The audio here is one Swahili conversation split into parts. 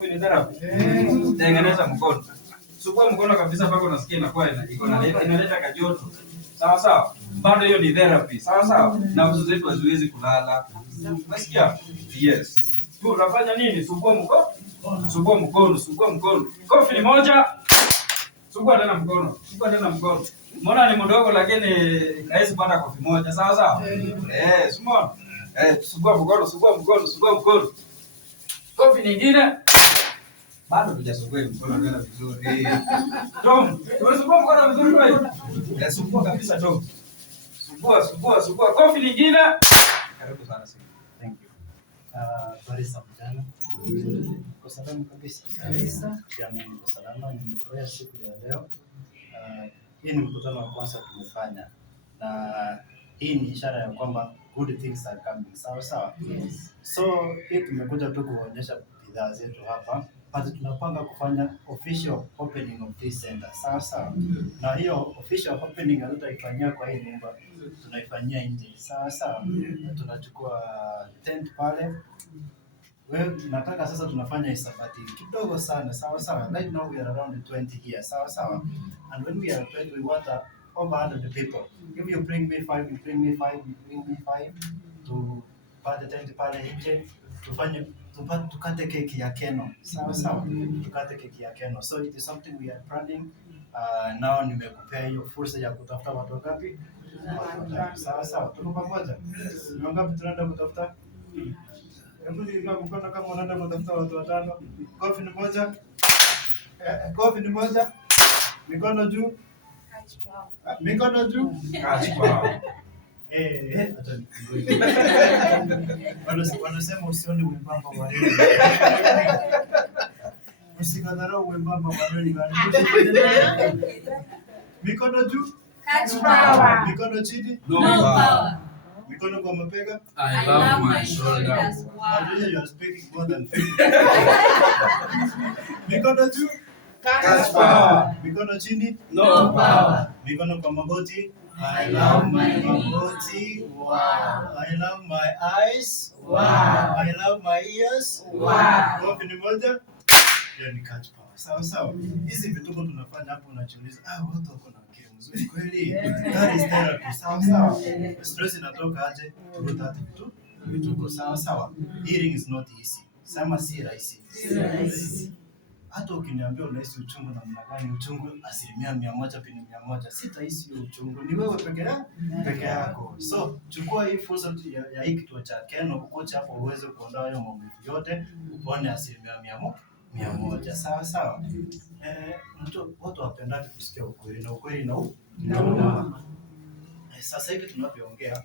Ni therapy. Tengeneza mkono. Sukua mkono kabisa mpaka unasikia inakuwa inaleta kajoto. Sawa sawa. Bado hiyo ni therapy. Sawa sawa. Na watu zetu haziwezi kulala. Unasikia? Yes. Tu unafanya nini? Sukua mkono. Sukua mkono, sukua mkono. Kofi ni moja. Sukua tena mkono. Sukua tena mkono. Mbona ni mdogo lakini haiwezi panda kofi moja. Sawa sawa? Sukua. Sukua mkono, sukua mkono, sukua mkono. Kofi nyingine. Bado hujasukua mkono tena vizuri. Tom, unasukua mkono vizuri wewe? Sukua kabisa Tom. Sukua. Kofi nyingine. Karibu sana sasa. Thank you. Barisa mjana. Kwa salama kabisa. Pia mimi niko salama, nimefurahia siku ya leo. Hii ni mkutano wa kwanza tumefanya. Na hii ni ishara ya kwamba good things are coming. Sawa sawa. Yes. So, hii tumekuja tu kuonyesha bidhaa zetu hapa. But tunapanga kufanya official opening of this center. Sawa sawa. Na hiyo official opening hatutaifanyia kwa hii nyumba. Tunaifanyia nje. Sawa sawa. Tunachukua tent pale. Wewe nataka sasa tunafanya hisabati kidogo sana. Sawa sawa. Right now we are around 20 here. Sawa sawa. And when we are 20 we want over 100 people. If you bring me 5, you bring me 5, you bring me 5 to pale tent pale nje. Tukate keki ya Keno. Sawa sawa. Tukate keki ya Keno. So it is something we are planning. Now nimekupea hiyo fursa ya kutafuta watu wangapi? Sawa sawa. Tuko pamoja. Ni wangapi tunaenda kutafuta? Hebu niinua mkono kama unaenda kutafuta watu watano. Kofi ni moja. Kofi ni moja. Mikono juu. Mikono juu. Acha nifungue. Wanasema usione wembamba wa reli. Usikadharau wembamba wa reli. Mikono juu. Catch power. Mikono chini. No power. Mikono kwa mabega. I love my shoulders. Wow. You are speaking more than 50. Mikono juu. Catch power. Mikono chini. No power. Mikono kwa magoti. I love my magoti. Wow. I love my eyes. Wow. I love my ears. Wow. Kofi ni moja. Hiyo ni catch power. Sawa sawa. Hizi vituko tunafanya hapo unajiuliza, watu wako na akili nzuri kweli. That is therapy. Sawa sawa. Stress inatoka aje? Through that vituko. Sawa sawa. Healing is not easy. Sema si rahisi. Hata ukiniambia unahisi uchungu namna gani, uchungu 100% pini 100, sitahisi hiyo uchungu. Ni wewe peke yako. So, chukua hii fursa ya hii kituo cha Keno, ukoche hapo uweze kuondoa hayo maumivu yote, upone 100%. Sawa sawa. Watu wapendake kusikia ukweli na ukweli inauma. Sasa hivi tunavyoongea,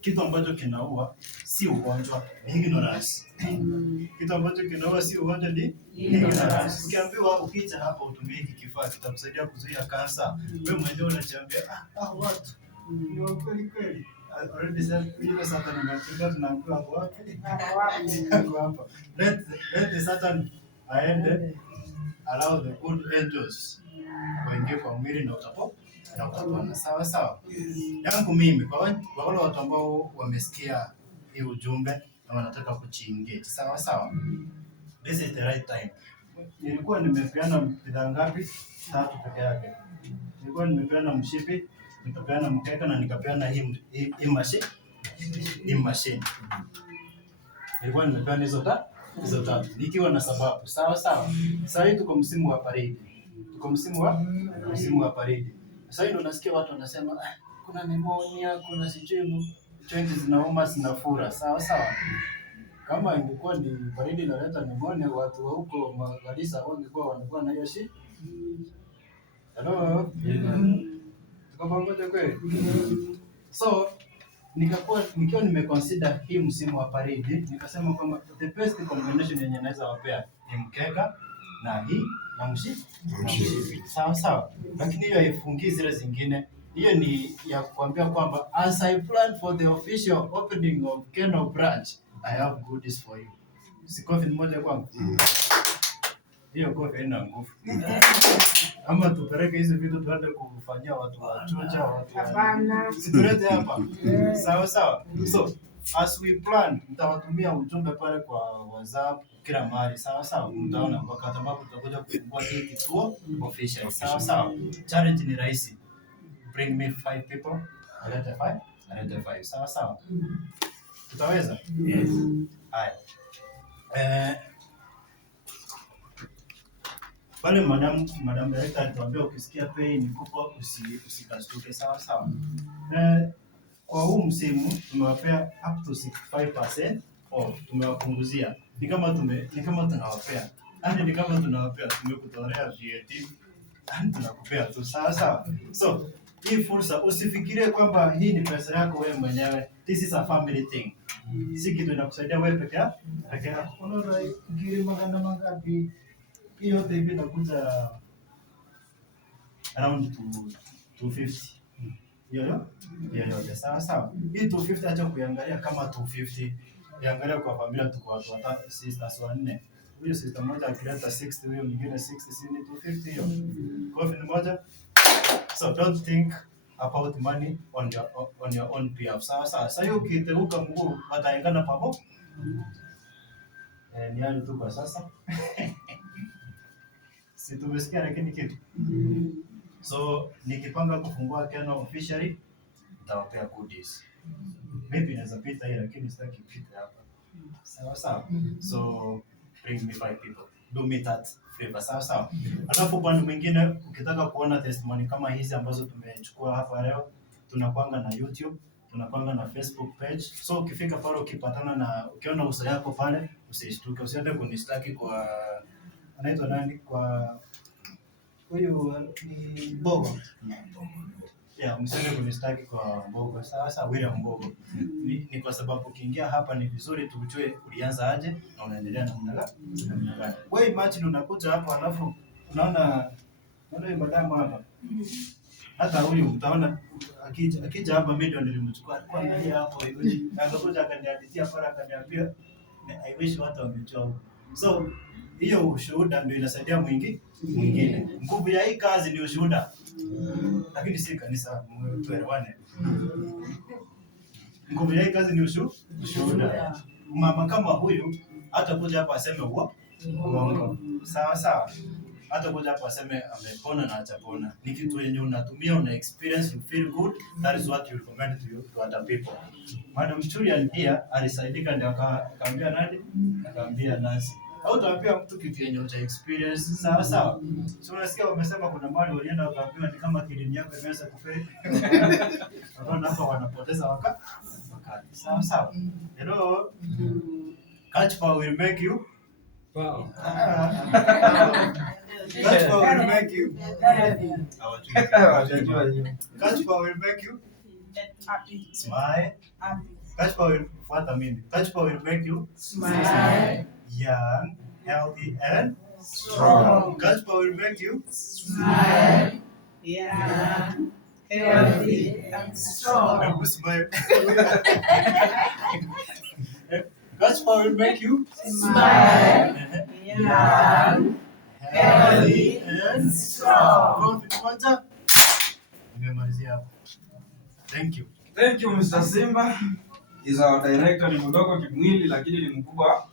kitu ambacho kinaua si ugonjwa, ni ignorance. Kitu ambacho kinaua si ugonjwa ni ignorance. Ukiambiwa ukija hapa utumie hiki kifaa kitakusaidia kuzuia kansa, wewe mwenyewe unajiambia watu ni kweli. Already said ile Satan anakuja tunaambiwa wapi? Hapa. Let the Satan aende, allow the good angels waingie kwa mwili na utapona. Sawa sawa. Yangu mimi kwa wale watu ambao wamesikia hii ujumbe na wanataka kuchiengage. Sawa sawa. This is the right time. Nilikuwa nimepeana bidhaa ngapi? 3 peke yake. Nilikuwa nimepeana mshipi, nikapeana mkeka na nikapeana hii machine. Nilikuwa nimepeana hizo 3 nikiwa na sababu. Sawa sawa. Sasa hivi tuko msimu wa parade. Msimu wa parade. Sasa hivi unasikia watu wanasema kuna pneumonia, kuna sijui joints zinauma, zinafura. Sawa sawa. Kama ingekuwa ni baridi inaleta pneumonia, watu wa huko Magalisa wangekuwa wanakuwa na hiyo shida. Hello. Tuko pamoja kweli? So nikiwa nimeconsider hii msimu wa parade, nikasema kwamba the best combination yenye naweza wapea ni mkeka na mshipi. Sawa sawa. Lakini hiyo haifungii zile zingine. Hiyo ni ya kuambia kwamba as I plan for the official opening of Keno branch, I have goodies for you. Sikofi ni moja kwangu. Hiyo kofi haina nguvu. Ama tupeleke hizi vitu tuende kufanyia watu wa Chucha, watu wa situlete hapa. Sawa sawa. So as we plan, mtawatumia ujumbe pale kwa WhatsApp kila mahali. Sawa sawa. Mtaona wakati ambapo tutakuja kufungua hii kituo official. Sawa sawa. Challenge ni rahisi. Bring me 5 people. Alete 5. Alete 5. Sawa sawa. Tutaweza? Yes. Haya. Pale madam director alituambia ukisikia pay ni kubwa usikashtuke. Sawa sawa. Kwa huu msimu tumewapea up to 65% off, tumewapunguzia. Ni kama tunawapea. Ni kama tunawapea, tumekutolea VAT. Tunakupea tu. Sawa sawa. So, hii fursa usifikirie kwamba hii ni pesa yako wewe mwenyewe. This is a family thing. Si kitu inakusaidia wewe peke yako. Unaona ngiri magana mangapi? Hiyo yote hivi inakuja around 250. Hiyo yote sawa sawa. Hii 250 acha kuiangalia kama 250. Iangalia kwa familia tuko watu watatu, sisters wanne. Huyo sister mmoja akileta 60, huyo mwingine 60, si ni 250 hiyo. Kwa hivyo ni moja. So don't think about money on your own behalf. Sawa sawa. Sasa hiyo ukiteuka mguu wataingana pamoja. Ni hayo tu kwa sasa. Si tumesikia lakini kitu. So nikipanga kufungua Keno officially nitawapea goodies. Maybe inaweza pita hii lakini sitaki pita hapa. Sawa sawa. So bring me 5 people. Do me that favor. Sawa sawa. Alafu upande mwingine ukitaka kuona testimony kama hizi ambazo tumechukua hapa leo, tunakuanga na YouTube, tunakuanga na Facebook page. So ukifika pale ukipatana na ukiona uso yako pale, usishtuke, usiende kunistaki kwa anaitwa nani, kwa huyu ni Mbogo. Yeah, msiende kunistaki kwa Mbogo. Sasa William Mbogo. Ni kwa sababu ukiingia hapa ni vizuri tujue ulianza aje na unaendelea namna gani. Wewe imagine unakuja hapa alafu unaona huyu madam hapa. Hata huyu utaona akija hapa milioni nilimchukua kwa angalia hapo hivi. Akakuja akaniaditia pale akaniambia I wish watu wangejua. So hiyo ushuhuda ndio inasaidia mwingine. Nguvu ya hii kazi ni ushuhuda. Lakini si kanisa tuelewane. Nguvu ya hii kazi ni ushuhuda. Mama kama huyu hata kuja hapa aseme uongo. Sawa sawa. Hata kuja hapa aseme amepona na hajapona. Ni kitu yenye unatumia, una experience, you feel good. That is what you recommend to other people. Madam Julian here alisaidika ndio akaambia nani? Akaambia Nancy. Au utaambia mtu kitu yenye uta experience. Sawa sawa. So unasikia wamesema kuna mahali walienda wakaambiwa ni kama kidini yako imeweza kufeli. Wanaona hapa wanapoteza wakati. Sawa sawa. Hello. Catch power will make you wow. Catch power will make you Catch power will make you happy. Smile. Catch power will fuata mimi. Catch power will make you smile. Young, healthy, and strong. Catch power will make you smile. Young, healthy, and strong. Smile. Catch power will make you smile. Young, healthy, and strong. Thank you. Thank you Mr. Simba. Is our director, ni mdogo kimwili lakini ni mkubwa